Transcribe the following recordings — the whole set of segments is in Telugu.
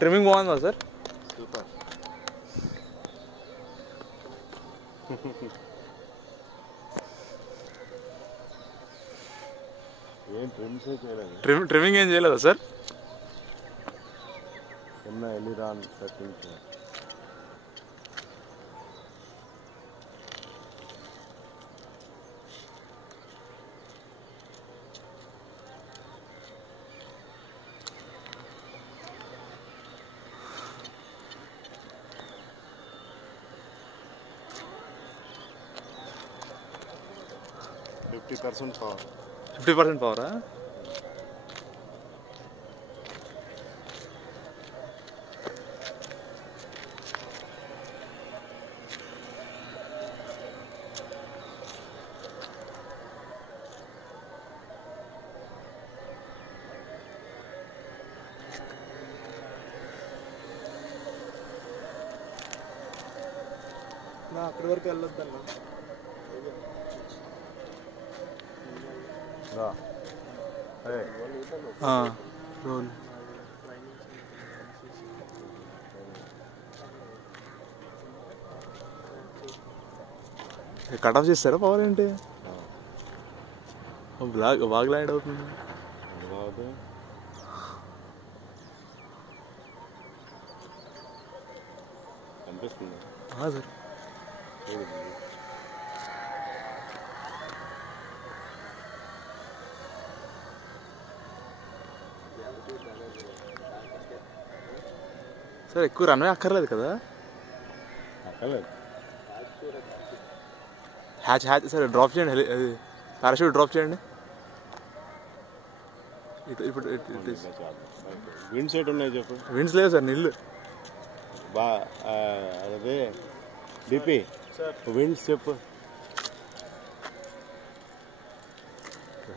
ట్రిమ్మింగ్ బాగుందా సార్? సూపర్. ఏం ట్రిమ్మింగ్ ఏం చేయలేదా సార్? చిన్న ఎలిరాన్ సెట్టింగ్స్. పవర్ 50% పవరా? అక్కడి వరకు వెళ్ళొద్దన్నా. కట్ ఆఫ్ చేస్తారా పవర్? ఏంటి బాగా ల్యాండ్ అవుతుంది. సార్ సార్ ఎక్కువ రన్వే అక్కర్లేదు కదా? హ్యాచ్ సార్ డ్రాప్ చేయండి, పారాషూట్ డ్రాప్ చేయండి. ఇప్పుడు విండ్స్ ఎటు ఉన్నాయి చెప్పు? విండ్స్ లేవు సార్, నీళ్ళు. అదే డిపి విండ్స్ చెప్పు.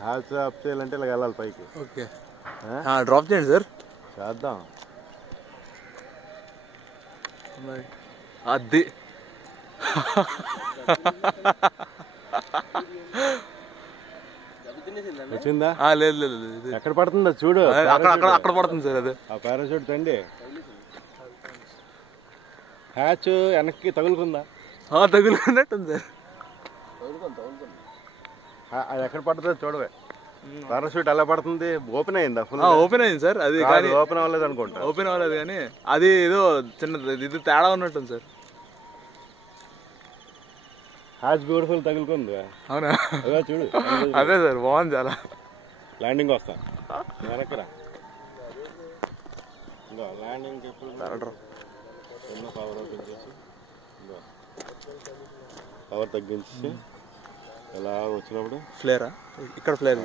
హ్యాచ్ ఆఫ్ చేయాలంటే ఇలా వెళ్ళాలి పైకి. ఓకే డ్రాప్ చేయండి సార్. చేద్దాం. అది వచ్చిందా? లేదు లేదు, ఎక్కడ పడుతుందో చూడు. అక్కడ పడుతుంది సార్. అదే ఆ పారాషూట్ తండి. హ్యాచ్ వెనక్కి తగులుకుందా? తగులుకున్నట్టుంది సార్. అది ఎక్కడ పడుతుందో చూడవే. పారాషూట్ ఎలా పడుతుంది? ఓపెన్ అయిందా? ఓపెన్ అయింది సార్. అది ఓపెన్ అవ్వలేదు అనుకుంటా. ఓపెన్ అవ్వలేదు కానీ అది ఏదో చిన్న ఇది తేడా ఉన్నట్టుంది సార్. Hatch beautiful తగులుకుంది. అవునా? చూడు. అదే సార్ బాగుంది చాలా. ల్యాండింగ్ వస్తా వెనకరా. ల్యాండింగ్ పవర్ ఓపెన్ చేసి పవర్ తగ్గించి ఎలా వచ్చినప్పుడు ఫ్లేరా ఇక్కడ ఫ్లేర్.